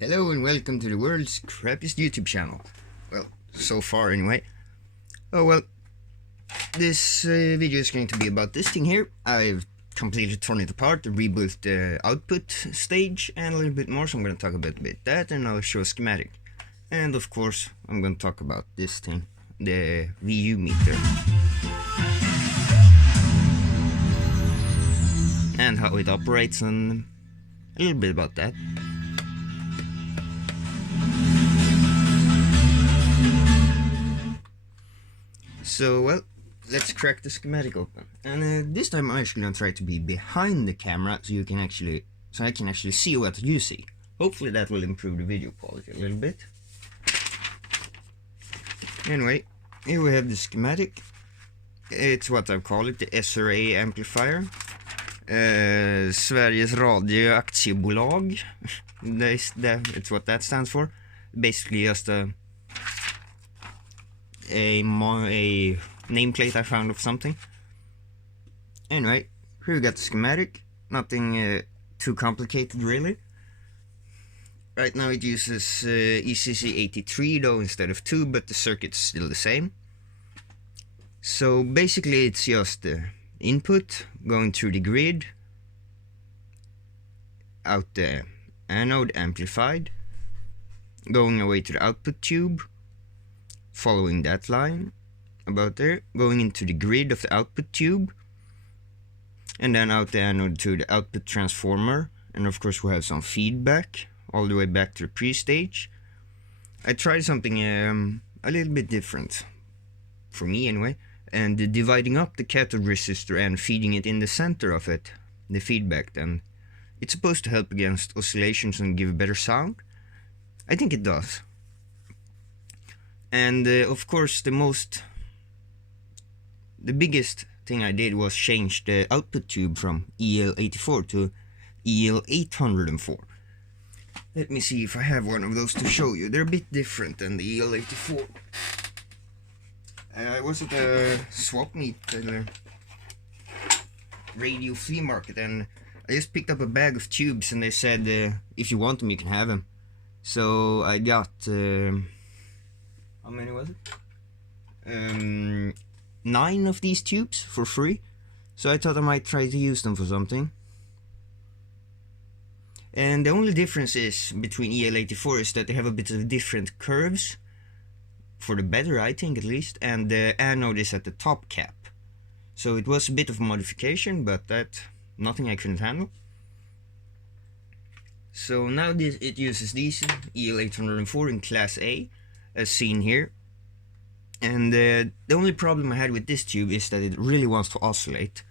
Hello and welcome to the world's crappiest YouTube channel. Well, so far anyway. Oh well, this video is going to be about this thing here. I've completely torn it apart, rebuilt the output stage and a little bit more, so I'm going to talk about that and I'll show a schematic. And of course, I'm going to talk about this thing, the VU meter. And how it operates and a little bit about that. So, well, let's crack the schematic open. And this time I'm actually going to try to be behind the camera so I can actually see what you see. Hopefully that will improve the video quality a little bit. Anyway, here we have the schematic. It's what I call it, the SRA amplifier. Sveriges Radio Aktiebolag. It's what that stands for. Basically just a nameplate I found of something. Anyway, here we got the schematic. Nothing too complicated really. Right now it uses ECC83 though instead of 2, but the circuit's still the same. So basically it's just the input going through the grid, out the anode amplified, going away to the output tube, following that line about there, going into the grid of the output tube, and then out the anode to the output transformer. And of course we have some feedback all the way back to the pre-stage. I tried something a little bit different, for me anyway, and dividing up the cathode resistor and feeding it in the center of it, the feedback. Then it's supposed to help against oscillations and give a better sound. I think it does. And of course the biggest thing I did was change the output tube from EL84 to EL804. Let me see if I have one of those to show you. They're a bit different than the EL84. I was at a swap meet at a radio flea market and I just picked up a bag of tubes and they said if you want them you can have them. So I got how many was it? 9 of these tubes for free. So I thought I might try to use them for something. And the only difference is between EL84 is that they have a bit of different curves, for the better I think at least, and the anode is at the top cap. So it was a bit of a modification, but that nothing I couldn't handle. So now it uses these EL804 in class A, as seen here. And the only problem I had with this tube is that it really wants to oscillate.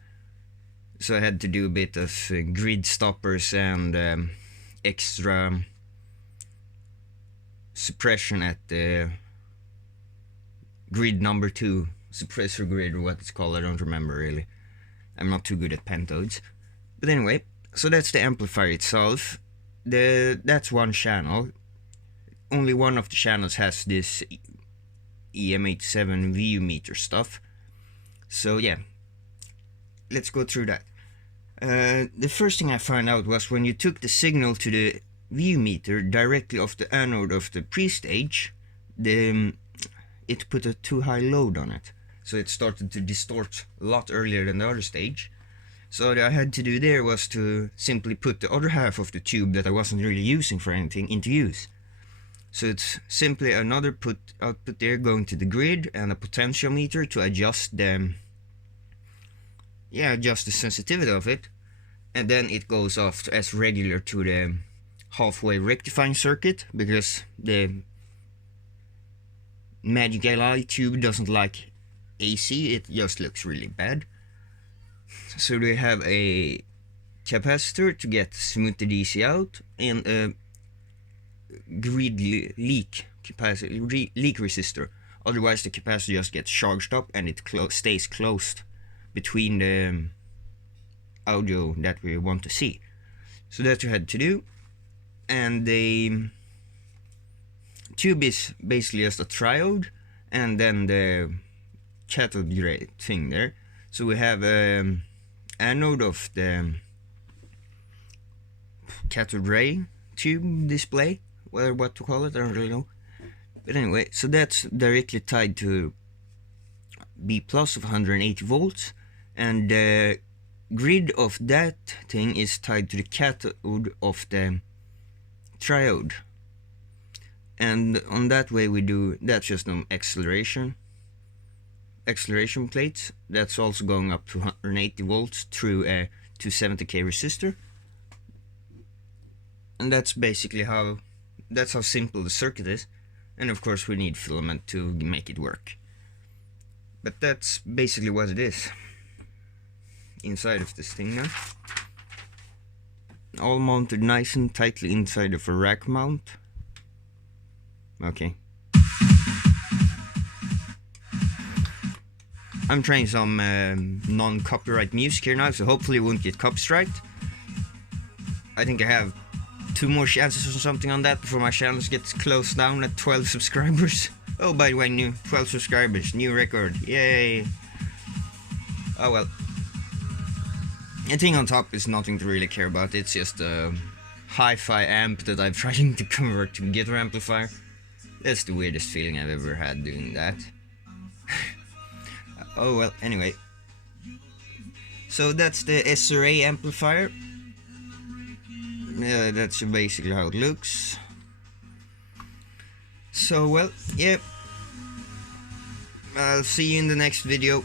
So I had to do a bit of grid stoppers and extra suppression at the grid number 2, suppressor grid or what it's called, I don't remember really. I'm not too good at pentodes. But anyway, so that's the amplifier itself. That's one channel. Only one of the channels has this EM87 VU meter stuff. So yeah, let's go through that. The first thing I found out was when you took the signal to the VU meter directly off the anode of the pre-stage, it put a too high load on it. So it started to distort a lot earlier than the other stage. So what I had to do there was to simply put the other half of the tube that I wasn't really using for anything into use. So it's simply another output there going to the grid and a potentiometer to adjust the sensitivity of it, and then it goes off as regular to the halfway rectifying circuit, because the Magic LI tube doesn't like AC, it just looks really bad. So we have a capacitor to get smooth the DC out, and a grid leak resistor. Otherwise the capacitor just gets charged up and it stays closed between the audio that we want to see. So that's what you had to do. And the tube is basically just a triode and then the cathode ray thing there. So we have anode of the cathode ray tube display what to call it, I don't really know. But anyway, so that's directly tied to B plus of 180 volts, and the grid of that thing is tied to the cathode of the triode. And on that way we do, that's just an acceleration plates. That's also going up to 180 volts through a 270k resistor. And that's basically how simple the circuit is. And of course we need filament to make it work. But that's basically what it is inside of this thing now. All mounted nice and tightly inside of a rack mount. Okay. I'm trying some non-copyright music here now, so hopefully it won't get copyrighted. I think I have 2 more chances or something on that before my channel gets closed down at 12 subscribers. Oh, by the way, new 12 subscribers, new record, yay! Oh well. The thing on top is nothing to really care about, it's just a hi-fi amp that I'm trying to convert to guitar amplifier. That's the weirdest feeling I've ever had doing that. Oh well, anyway. So that's the SRA amplifier. Yeah, that's basically how it looks. So well, yeah. I'll see you in the next video.